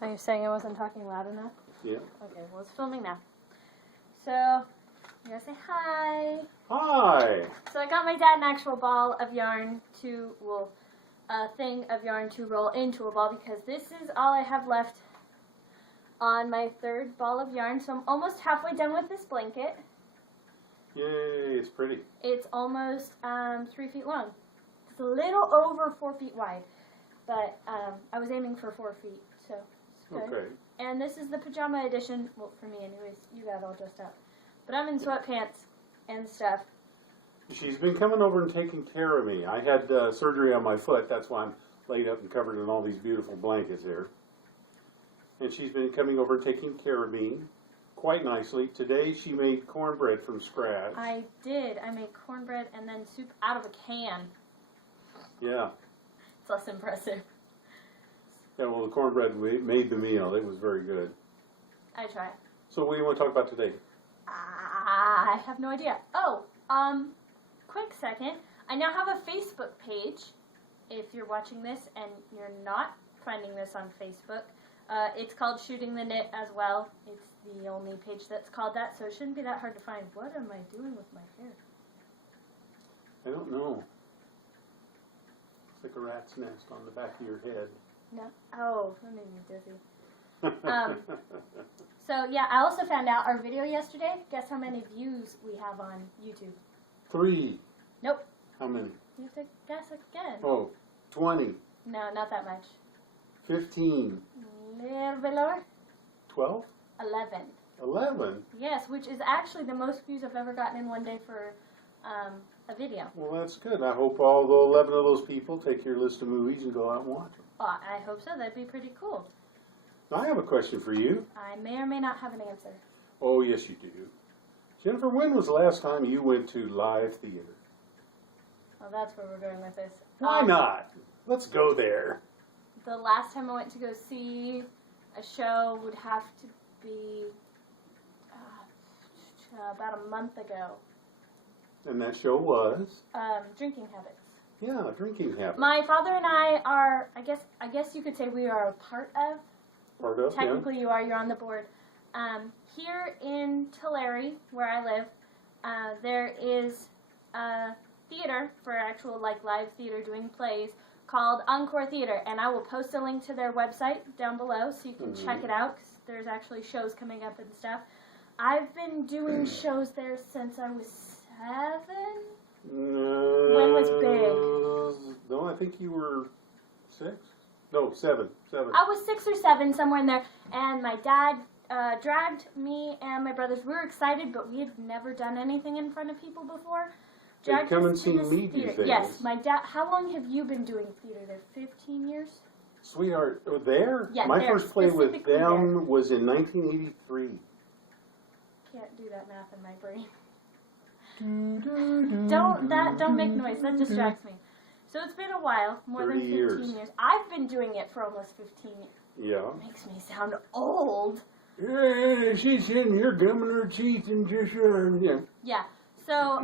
Are you saying I wasn't talking loud enough? Yeah. Okay, well, it's filming now. So, you gotta say hi. Hi. So I got my dad an actual ball of yarn to, well, a thing of yarn to roll into a ball because this is all I have left on my third ball of yarn. So I'm almost halfway done with this blanket. Yay, it's pretty. It's almost 3 feet long. It's a little over 4 feet wide, but I was aiming for 4 feet, so it's good. Okay. And this is the pajama edition. Well, for me anyways. You got all dressed up. But I'm in sweatpants and stuff. She's been coming over and taking care of me. I had surgery on my foot. That's why I'm laid up and covered in all these beautiful blankets here. And she's been coming over and taking care of me quite nicely. Today she made cornbread from scratch. I did. I made cornbread and then soup out of a can. Yeah. It's less impressive. Yeah, well, the cornbread made the meal. It was very good. I try. So what do you want to talk about today? I have no idea. Oh, quick second. I now have a Facebook page. If you're watching this and you're not finding this on Facebook, it's called Shooting the Knit as well. It's the only page that's called that, so it shouldn't be that hard to find. What am I doing with my hair? I don't know. It's like a rat's nest on the back of your head. No. Oh, that made me dizzy. So, yeah, I also found out our video yesterday. Guess how many views we have on YouTube? 3. Nope. How many? You have to guess again. Oh, 20. No, not that much. 15. A little bit lower. 12? 11. 11? Yes, which is actually the most views I've ever gotten in one day for a video. Well, that's good. I hope all the 11 of those people take your list of movies and go out and watch them. Oh, I hope so. That'd be pretty cool. I have a question for you. I may or may not have an answer. Oh, yes, you do. Jennifer, when was the last time you went to live theater? Well, that's where we're going with this. Why not? Let's go there. The last time I went to go see a show would have to be about a month ago. And that show was? Drinking Habits. Yeah, Drinking Habits. My father and I are, I guess you could say we are a part of. Part of, Technically yeah. you are, you're on the board. Here in Tulare, where I live, there is a theater for actual live theater doing plays called Encore Theater, and I will post a link to their website down below so you can check it out, because there's actually shows coming up and stuff. I've been doing shows there since I was 7. When was big? No, I think you were 6. No, 7. I was 6 or 7, somewhere in there, and my dad dragged me and my brothers. We were excited, but we had never done anything in front of people before. They come and see me these days. Yes, my dad. How long have you been doing theater there? 15 years? Sweetheart, there? Yeah, my there, first play with them there. was in 1983. Can't do that math in my brain. Don't make noise. That distracts me. So it's been a while, more than 15 years. I've been doing it for almost 15 years. Yeah. It makes me sound old. Yeah, she's sitting here gumming her teeth and just yeah. Yeah. So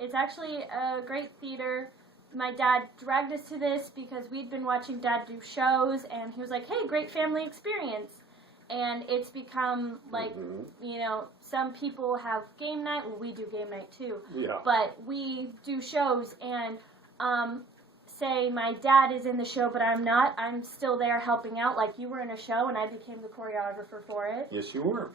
it's actually a great theater. My dad dragged us to this because we'd been watching Dad do shows, and he was like, "Hey, great family experience." And it's become like, you know, some people have game night. Well, we do game night too. Yeah. But we do shows, and say my dad is in the show, but I'm not. I'm still there helping out. Like you were in a show, and I became the choreographer for it. Yes, you were.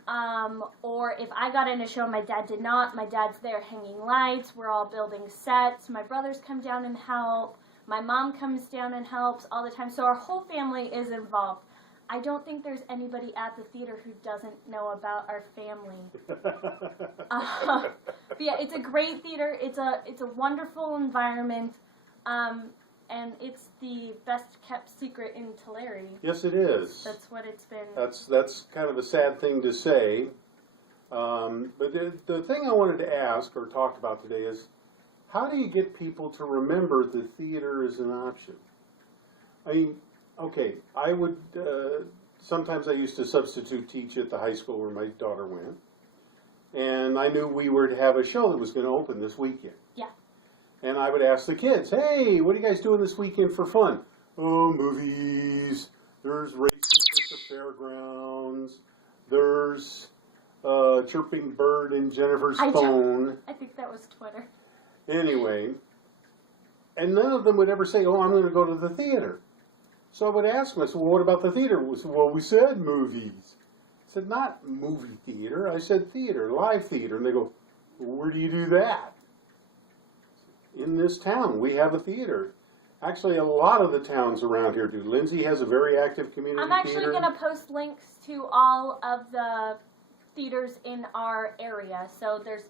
Or if I got in a show, my dad did not. My dad's there hanging lights. We're all building sets. My brothers come down and help. My mom comes down and helps all the time. So our whole family is involved. I don't think there's anybody at the theater who doesn't know about our family. But yeah, it's a great theater. It's a wonderful environment. And it's the best kept secret in Tulare. Yes, it is. That's what it's been. That's kind of a sad thing to say. But the thing I wanted to ask or talk about today is, how do you get people to remember the theater is an option? I mean, okay, I would, sometimes I used to substitute teach at the high school where my daughter went. And I knew we were to have a show that was going to open this weekend. Yeah. And I would ask the kids, "Hey, what are you guys doing this weekend for fun?" "Oh, movies. There's races at the fairgrounds. chirping bird in Jennifer's I phone. I think that was Twitter. Anyway, and none of them would ever say, oh, I'm going to go to the theater. So I would ask them, I said, well, what about the theater? I said, well, we said movies. I said, not movie theater. I said theater, live theater. And they go, well, where do you do that? In this town, we have a theater. Actually, a lot of the towns around here do. Lindsay has a very active community I'm actually theater. going to post links to all of the theaters in our area. So there's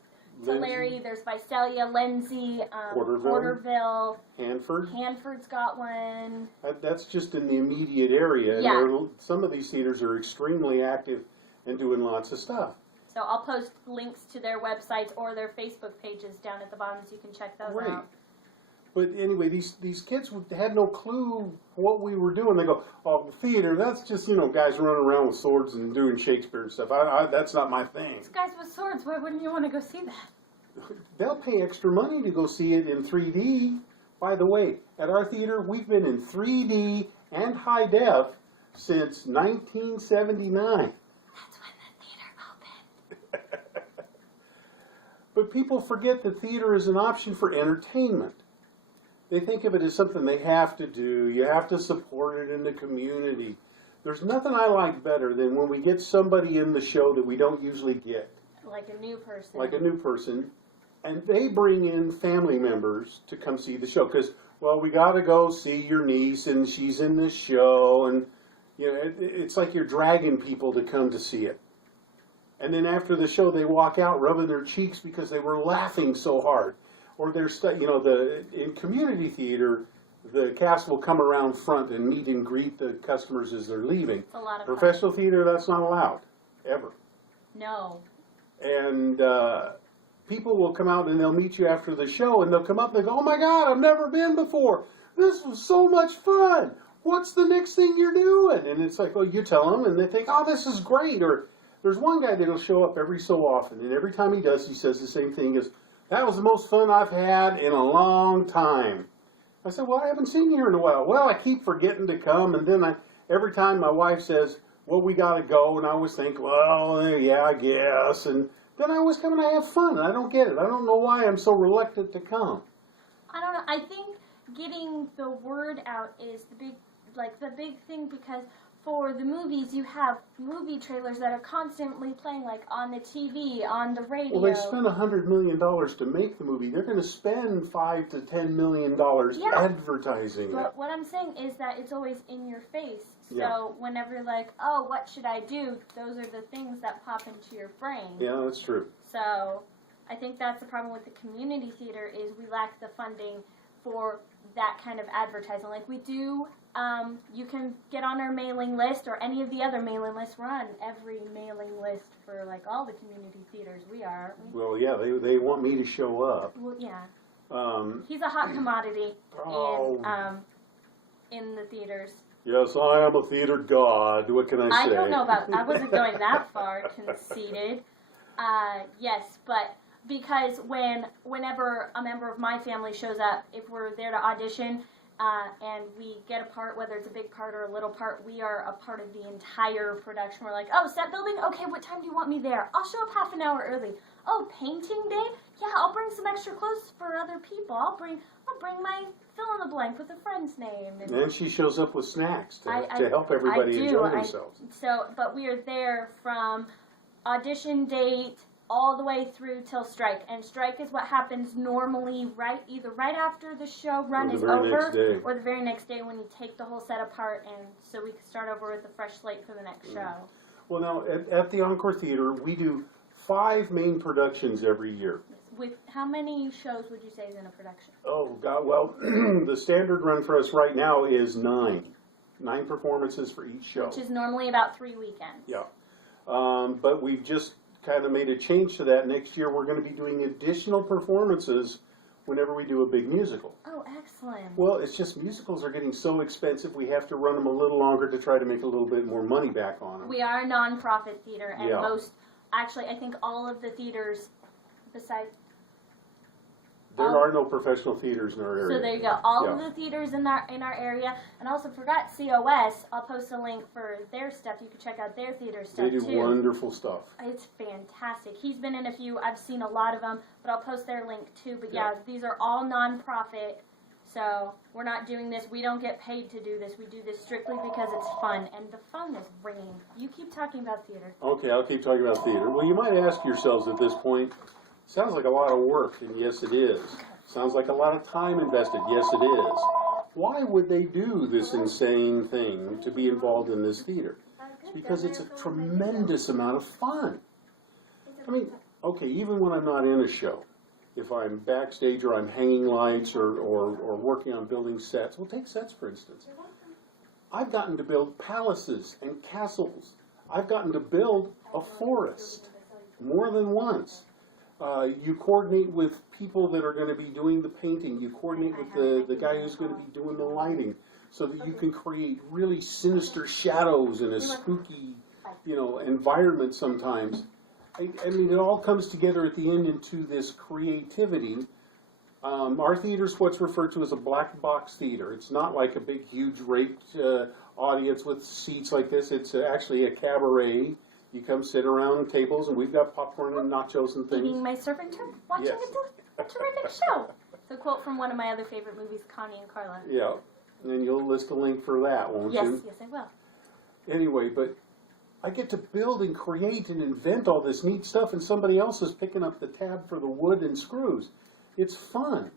Tulare, there's Visalia, Lindsay, Porterville, Hanford. Hanford's got one. That's just in the immediate area. Yeah. And some of these theaters are extremely active and doing lots of stuff. So I'll post links to their websites or their Facebook pages down at the bottom so you can check those out. But anyway, these kids had no clue what we were doing. They go, oh, theater, that's just, guys running around with swords and doing Shakespeare and stuff. That's not my thing. It's guys with swords. Why wouldn't you want to go see that? They'll pay extra money to go see it in 3D. By the way, at our theater, we've been in 3D and high def since 1979. That's when the theater opened. But people forget that theater is an option for entertainment. They think of it as something they have to do. You have to support it in the community. There's nothing I like better than when we get somebody in the show that we don't usually get. Like a new person. Like a new person. And they bring in family members to come see the show. Because, well, we got to go see your niece and she's in this show. And, it's like you're dragging people to come to see it. And then after the show, they walk out rubbing their cheeks because they were laughing so hard. Or they're, in community theater, the cast will come around front and meet and greet the customers as they're leaving. It's a lot of Professional theater, that's not allowed, ever. No. And people will come out and they'll meet you after the show and they'll come up and they go, oh my God, I've never been before. This was so much fun. What's the next thing you're doing? And it's like, well, you tell them and they think, oh, this is great. Or there's one guy that'll show up every so often and every time he does, he says the same thing as, that was the most fun I've had in a long time. I said, well, I haven't seen you here in a while. Well, I keep forgetting to come, and then every time my wife says, well, we got to go, and I always think, well, yeah, I guess. And then I always come and I have fun, and I don't get it. I don't know why I'm so reluctant to come. I don't know. I think getting the word out is the big thing because for the movies, you have movie trailers that are constantly playing, like on the TV, on the radio. Well, they spent $100 million to make the movie. They're going to spend $5 to $10 million advertising it. But what I'm saying is that it's always in your face. So Yeah. whenever you're like, oh, what should I do? Those are the things that pop into your brain. Yeah, that's true. So I think that's the problem with the community theater is we lack the funding for that kind of advertising. Like we do, you can get on our mailing list or any of the other mailing lists. We're on every mailing list for like all the community theaters. We are, aren't we? Well, yeah, they want me to show up. Well, yeah. Um, He's a hot commodity Oh. in the theaters. Yes, I am a theater god. What can I say? I don't know about, I wasn't going that far, conceited. Yes, but because whenever a member of my family shows up, if we're there to audition and we get a part, whether it's a big part or a little part, we are a part of the entire production. We're like, oh, set building? Okay, what time do you want me there? I'll show up half an hour early. Oh, painting day? Yeah, I'll bring some extra clothes for other people. I'll bring my fill in the blank with a friend's name. And then she shows up with snacks to help everybody enjoy themselves. But we are there from audition date all the way through till strike. And strike is what happens normally either right after the show run is over or the very next day when you take the whole set apart and so we can start over with a fresh slate for the next show. Well, now, at the Encore Theater, we do 5 main productions every year. With how many shows would you say is in a production? Oh, God, well, the standard run for us right now is 9. 9 performances for each show. Which is normally about 3 weekends. Yeah. But we've just kind of made a change to that. Next year we're going to be doing additional performances whenever we do a big musical. Oh, excellent. Well, it's just musicals are getting so expensive we have to run them a little longer to try to make a little bit more money back on them. We are a non-profit theater and actually I think all of the theaters besides There are no professional theaters in our area. So there you go. All of the theaters in our area, and also forgot COS. I'll post a link for their stuff. You can check out their theater stuff They do too. wonderful stuff. It's fantastic. He's been in a few. I've seen a lot of them, but I'll post their link too. But yeah, these are all nonprofit. So we're not doing this. We don't get paid to do this. We do this strictly because it's fun, and the phone is ringing. You keep talking about theater. Okay, I'll keep talking about theater. Well, you might ask yourselves at this point, sounds like a lot of work, and yes it is. Sounds like a lot of time invested, yes it is. Why would they do this insane thing to be involved in this theater? It's because it's a tremendous amount of fun. I mean, okay, even when I'm not in a show, if I'm backstage or I'm hanging lights or working on building sets, we'll take sets for instance. I've gotten to build palaces and castles. I've gotten to build a forest more than once. You coordinate with people that are going to be doing the painting. You coordinate with the guy who's going to be doing the lighting so that you can create really sinister shadows in a spooky, environment sometimes. I mean, it all comes together at the end into this creativity. Our theater is what's referred to as a black box theater. It's not like a big, huge, raked audience with seats like this. It's actually a cabaret. You come sit around tables, and we've got popcorn and nachos and things. Eating my servant turn, watching a terrific show. It's a quote from one of my other favorite movies, Connie and Carla. Yeah, and you'll list a link for that, won't you? Yes, I will. Anyway, but I get to build and create and invent all this neat stuff, and somebody else is picking up the tab for the wood and screws. It's fun.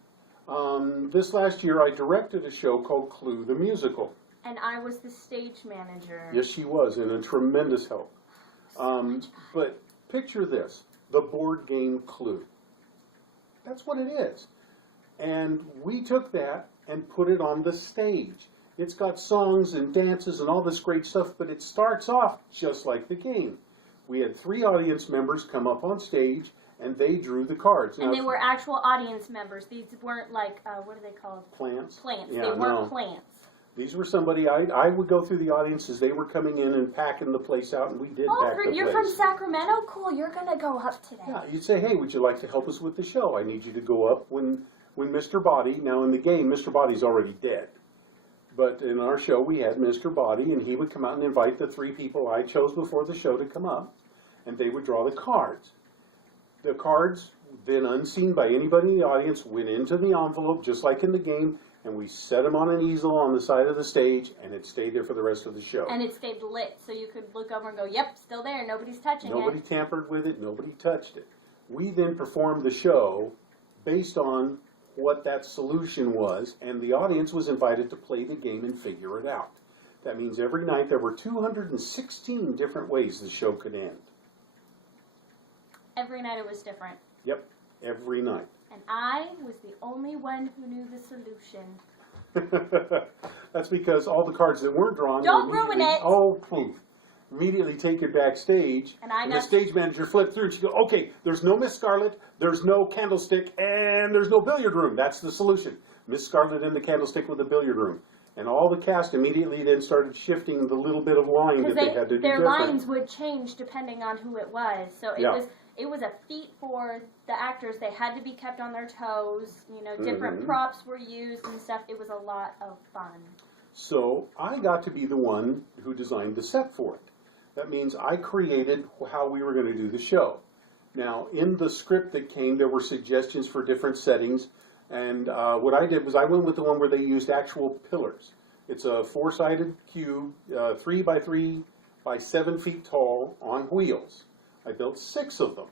This last year, I directed a show called Clue the Musical. And I was the stage manager. Yes, she was, and a tremendous help. But picture this, the board game Clue. That's what it is. And we took that and put it on the stage. It's got songs and dances and all this great stuff, but it starts off just like the game. We had 3 audience members come up on stage, and they drew the cards. And they were actual audience members. These weren't like, what are they called? Plants. Plants. Yeah, they weren't plants. These were somebody, I would go through the audience as they were coming in and packing the place out, and we did pack the place. You're from Sacramento? Cool, you're going to go up today. Yeah, you'd say, hey, would you like to help us with the show? I need you to go up when Mr. Body, now in the game, Mr. Body's already dead. But in our show, we had Mr. Body, and he would come out and invite the 3 people I chose before the show to come up, and they would draw the cards. The cards, then unseen by anybody in the audience, went into the envelope, just like in the game, and we set them on an easel on the side of the stage, and it stayed there for the rest of the show. And it stayed lit, so you could look over and go, yep, still there, nobody's touching it. Nobody tampered with it, nobody touched it. We then performed the show based on what that solution was, and the audience was invited to play the game and figure it out. That means every night there were 216 different ways the show could end. Every night it was different. Yep, every night. And I was the only one who knew the solution. That's because all the cards that weren't drawn... Don't ruin it! Oh, please. Immediately take it backstage, and the stage manager flipped through, and she goes, okay, there's no Miss Scarlet, there's no candlestick, and there's no billiard room. That's the solution. Miss Scarlet in the candlestick with the billiard room. And all the cast immediately then started shifting the little bit of line that they had to do their different. lines would change depending on who it was. So it was a feat for the actors. They had to be kept on their toes. Different props were used and stuff. It was a lot of fun. So I got to be the one who designed the set for it. That means I created how we were going to do the show. Now, in the script that came, there were suggestions for different settings, and what I did was I went with the one where they used actual pillars. It's a 4-sided cube, 3 by 3 by 7 feet tall on wheels. I built 6 of them,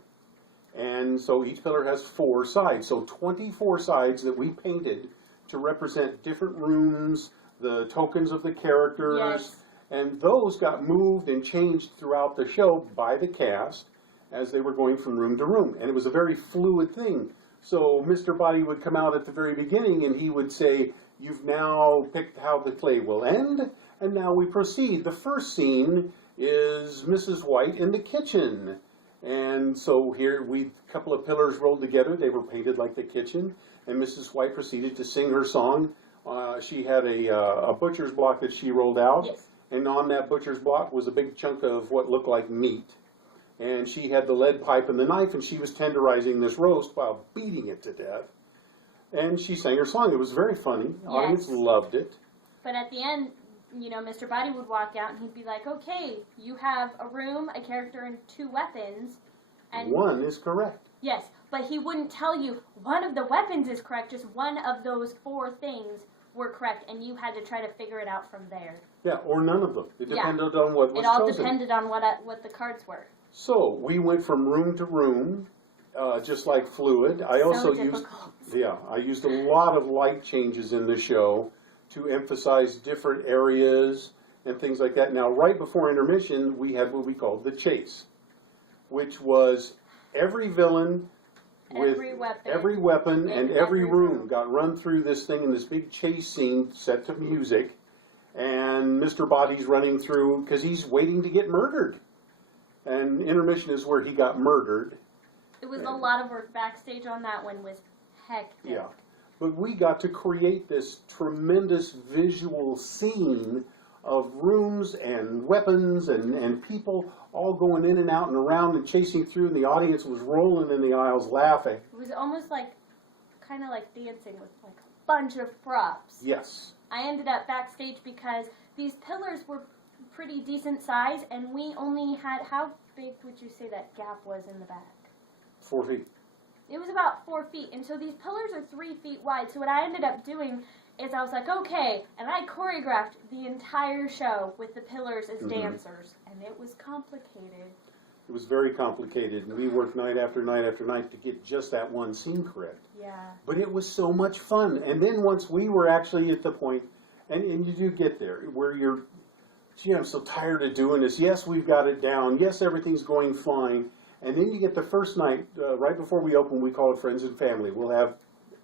and so each pillar has 4 sides, so 24 sides that we painted to represent different rooms, the tokens of the characters. Yes. And those got moved and changed throughout the show by the cast as they were going from room to room. And it was a very fluid thing. So Mr. Body would come out at the very beginning and he would say, you've now picked how the play will end, and now we proceed. The first scene is Mrs. White in the kitchen. And so here a couple of pillars rolled together. They were painted like the kitchen. And Mrs. White proceeded to sing her song. She had a butcher's block that she rolled out. Yes. And on that butcher's block was a big chunk of what looked like meat. And she had the lead pipe and the knife, and she was tenderizing this roast while beating it to death. And she sang her song. It was very funny. The audience loved it. But at the end, you know, Mr. Body would walk out and he'd be like, okay, you have a room, a character, and 2 weapons. And one is correct. Yes, but he wouldn't tell you one of the weapons is correct, just one of those 4 things were correct, and you had to try to figure it out from there. Yeah, or none of them. It depended on what was chosen. It all depended on what the cards were. So we went from room to room, just like fluid. I also used a lot of light changes in the show to emphasize different areas and things like that. Now, right before intermission, we had what we called the chase, which was every villain with every weapon and every room got run through this thing in this big chase scene set to music, and Mr. Body's running through because he's waiting to get murdered. And intermission is where he got murdered. It was a lot of work backstage on that one. Was hectic. Yeah, but we got to create this tremendous visual scene of rooms and weapons and people all going in and out and around and chasing through, and the audience was rolling in the aisles laughing. It was almost like, kind of like dancing with like a bunch of props. Yes. I ended up backstage because these pillars were pretty decent size, and we only had, how big would you say that gap was in the back? 4 feet. It was about 4 feet, and so these pillars are 3 feet wide. So what I ended up doing is I was like, okay, and I choreographed the entire show with the pillars as dancers, and it was complicated. It was very complicated, and we worked night after night after night to get just that one scene correct. Yeah. But it was so much fun. And then once we were actually at the point, and you do get there, where you're, gee, I'm so tired of doing this. Yes, we've got it down. Yes, everything's going fine. And then you get the first night, right before we open, we call it Friends and Family. We'll have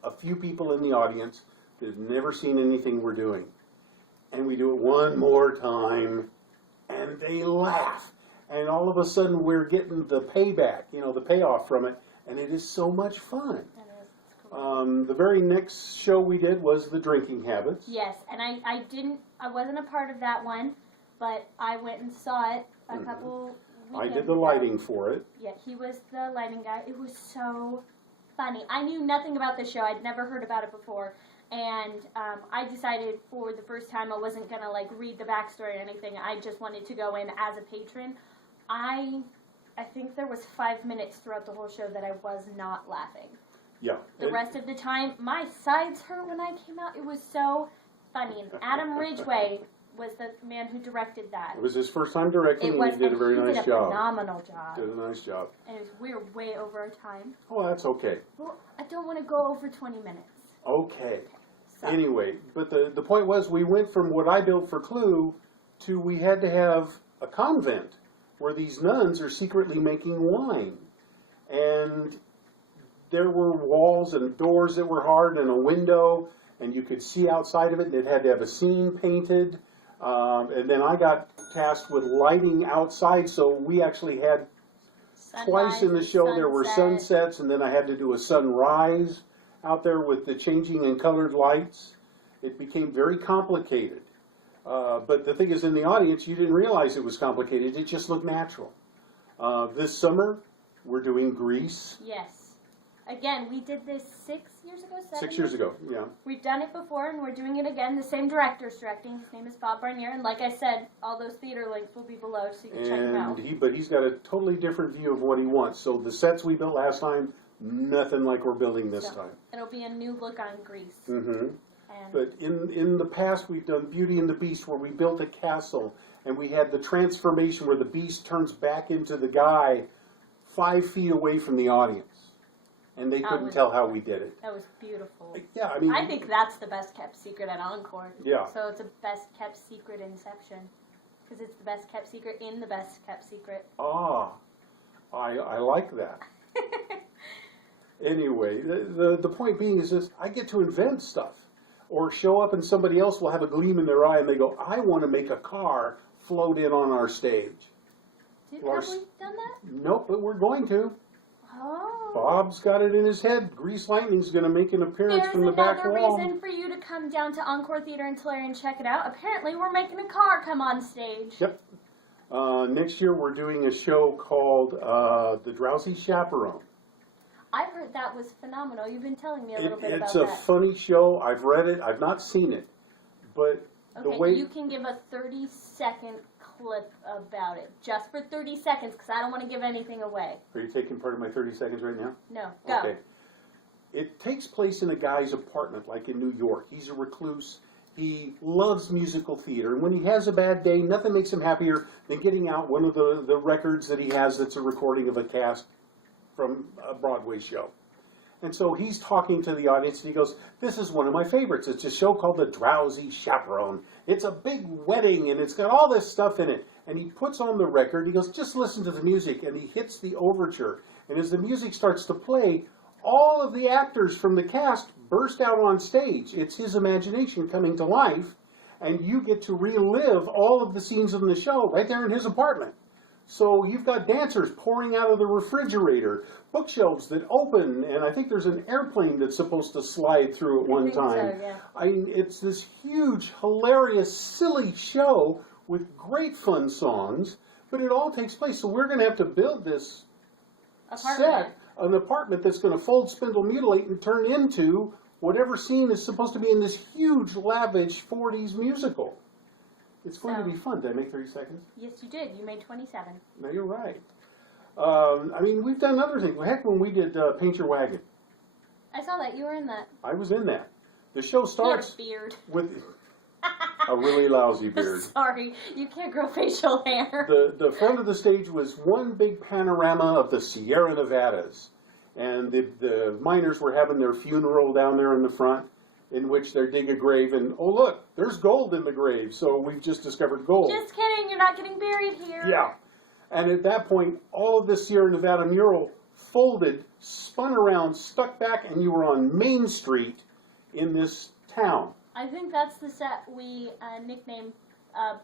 a few people in the audience that have never seen anything we're doing. And we do it one more time, and they laugh. And all of a sudden, we're getting the payback, you know, the payoff from it. And it is so much fun. That is cool. The very next show we did was The Drinking Habits. Yes, and I wasn't a part of that one, but I went and saw it a couple I did the lighting for it. Yeah, he was the lighting guy. It was so funny. I knew nothing about the show. I'd never heard about it before. And I decided for the first time I wasn't going to like read the backstory or anything. I just wanted to go in as a patron. I think there was 5 minutes throughout the whole show that I was not laughing. Yeah. The rest of the time, my sides hurt when I came out. It was so funny. And Adam Ridgway was the man who directed that. It was his first time directing, and he did a very nice job. He did a phenomenal job. Did a nice job. And we're way over our time. Oh, that's okay. Well, I don't want to go over 20 minutes. Okay. So. Anyway, but the point was we went from what I built for Clue to we had to have a convent where these nuns are secretly making wine. And there were walls and doors that were hard and a window, and you could see outside of it, and it had to have a scene painted. And then I got tasked with lighting outside, so we actually had twice in the show there were sunsets, and then I had to do a sunrise out there with the changing and colored lights. It became very complicated. But the thing is, in the audience, you didn't realize it was complicated. It just looked natural. This summer, we're doing Grease. Yes. Again, we did this 6 years ago, 6 years ago, yeah. We've done it before, and we're doing it again. The same director's directing. His name is Bob Barnier, and like I said, all those theater links will be below, so you can check them out. But he's got a totally different view of what he wants. So the sets we built last time, nothing like we're building this time. It'll be a new look on Grease. Mm-hmm. But in the past, we've done Beauty and the Beast, where we built a castle, and we had the transformation where the Beast turns back into the guy 5 feet away from the audience. And they couldn't tell how we did it. That was beautiful. Yeah, I mean, I think that's the best kept secret at Encore. Yeah. So it's a best kept secret Inception. Because it's the best kept secret in the best kept secret. Ah, I like that. Anyway, the point being is this, I get to invent stuff. Or show up and somebody else will have a gleam in their eye and they go, I want to make a car float in on our stage. Have we done that? Nope, but we're going to. Oh. Bob's got it in his head. Grease Lightning's going to make an appearance from the back wall. There's another reason for you to come down to Encore Theater in Tulare and check it out. Apparently, we're making a car come on stage. Yep. Next year, we're doing a show called The Drowsy Chaperone. I've heard that was phenomenal. You've been telling me a little bit about It's that. a funny show. I've read it. I've not seen it. But the Okay, way... you can give a 30-second clip about it. Just for 30 seconds, because I don't want to give anything away. Are you taking part of my 30 seconds right now? No, go. Okay. It takes place in a guy's apartment, like in New York. He's a recluse. He loves musical theater. And when he has a bad day, nothing makes him happier than getting out one of the records that he has that's a recording of a cast from a Broadway show. And so he's talking to the audience, and he goes, this is one of my favorites. It's a show called The Drowsy Chaperone. It's a big wedding, and it's got all this stuff in it. And he puts on the record. He goes, just listen to the music. And he hits the overture. And as the music starts to play, all of the actors from the cast burst out on stage. It's his imagination coming to life, and you get to relive all of the scenes in the show right there in his apartment. So you've got dancers pouring out of the refrigerator, bookshelves that open, and I think there's an airplane that's supposed to slide through at one time. So, yeah. I mean, it's this huge, hilarious, silly show with great fun songs, but it all takes place. So we're going to have to build this Apartment. an apartment that's going to fold, spindle, mutilate, and turn into whatever scene is supposed to be in this huge, lavish 40s musical. It's going to be fun. Did I make 30 seconds? Yes, you did. You made 27. No, you're right. I mean, we've done other things. Heck, when we did Paint Your Wagon, I saw that. You were in that. I was in that. The show starts He had a beard. with a really lousy beard. Sorry, you can't grow facial hair. The front of the stage was one big panorama of the Sierra Nevadas. And the miners were having their funeral down there in the front, in which they dig a grave, and oh look, there's gold in the grave, so we've just discovered gold. Just kidding, you're not getting buried here. Yeah. And at that point, all of the Sierra Nevada mural folded, spun around, stuck back, and you were on Main Street in this town. I think that's the set we nicknamed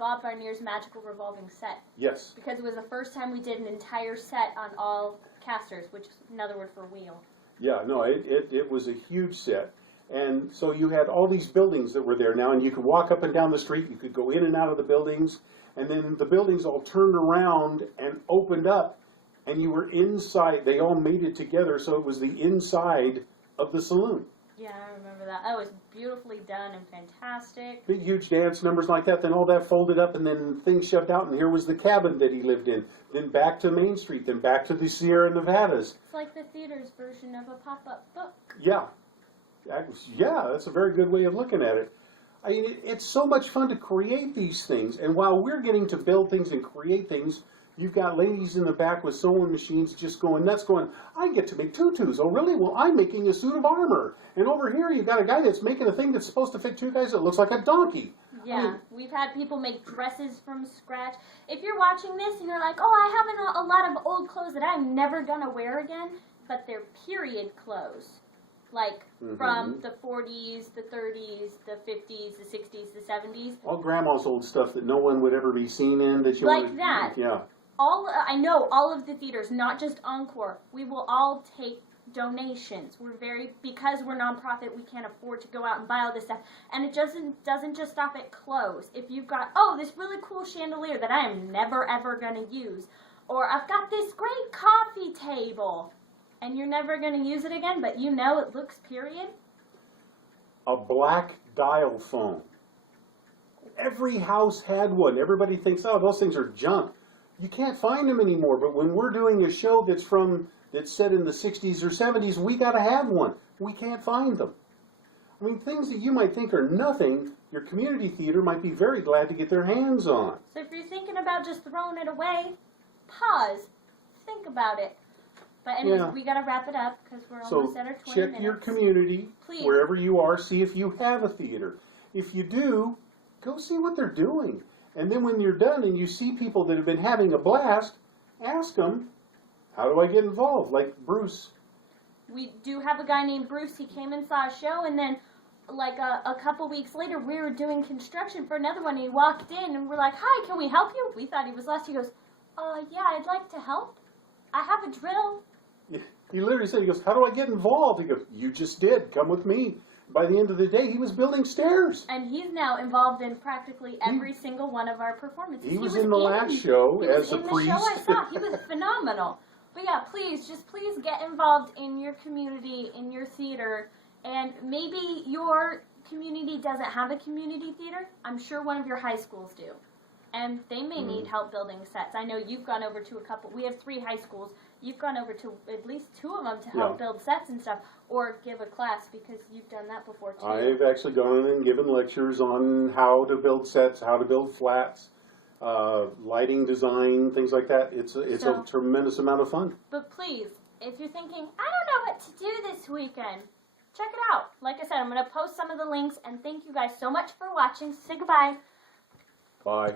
Bob Barnier's Magical Revolving Set. Yes. Because it was the first time we did an entire set on all casters, which is another word for wheel. Yeah, no, it was a huge set. And so you had all these buildings that were there now, and you could walk up and down the street, you could go in and out of the buildings, and then the buildings all turned around and opened up, and you were inside. They all made it together, so it was the inside of the saloon. Yeah, I remember that. That was beautifully done and fantastic. Big, huge dance numbers like that, then all that folded up, and then things shoved out, and here was the cabin that he lived in. Then back to Main Street, then back to the Sierra Nevadas. It's like the theater's version of a pop-up book. Yeah. Yeah, that's a very good way of looking at it. I mean, it's so much fun to create these things, and while we're getting to build things and create things, you've got ladies in the back with sewing machines just going nuts, going, I get to make tutus. Oh, really? Well, I'm making a suit of armor. And over here, you've got a guy that's making a thing that's supposed to fit two guys that looks like a donkey. Yeah, I mean, we've had people make dresses from scratch. If you're watching this and you're like, oh, I have a lot of old clothes that I'm never going to wear again, but they're period clothes. Like from the 40s, the 30s, the 50s, the 60s, the 70s. all grandma's old stuff that no one would ever be seen in. That you Like wanted, that. Yeah. I know all of the theaters, not just Encore. We will all take donations. Because we're nonprofit, we can't afford to go out and buy all this stuff. And it doesn't just stop at clothes. If you've got, this really cool chandelier that I am never ever going to use, or I've got this great coffee table, and you're never going to use it again, but you know it looks period. A black dial phone. Every house had one. Everybody thinks, oh, those things are junk. You can't find them anymore. But when we're doing a show that's set in the 60s or 70s, we got to have one. We can't find them. I mean, things that you might think are nothing, your community theater might be very glad to get their hands on. So if you're thinking about just throwing it away, pause. Think about it. But anyways, we got to wrap it up because we're almost at our 20 minutes. Check your community, Please. Wherever you are, see if you have a theater. If you do, go see what they're doing. And then when you're done and you see people that have been having a blast, ask them, how do I get involved? Like Bruce. We do have a guy named Bruce. He came and saw a show, and then like a couple weeks later, we were doing construction for another one, and he walked in, and we're like, hi, can we help you? We thought he was lost. He goes, yeah, I'd like to help. I have a drill. He literally said, he goes, how do I get involved? He goes, you just did. Come with me. By the end of the day, he was building stairs. And he's now involved in practically every single one of our performances. He was in the last show as a priest. He was in the show I saw. He was phenomenal. But yeah, please get involved in your community, in your theater, and maybe your community doesn't have a community theater. I'm sure one of your high schools do. And they may need help building sets. I know you've gone over to a couple. We have 3 high schools. You've gone over to at least 2 of them to help build sets and stuff, or give a class because you've done that before too. I've actually gone and given lectures on how to build sets, how to build flats, lighting design, things like that. It's a tremendous amount of fun. But please, if you're thinking, I don't know what to do this weekend, check it out. Like I said, I'm going to post some of the links, and thank you guys so much for watching. Say goodbye. Bye.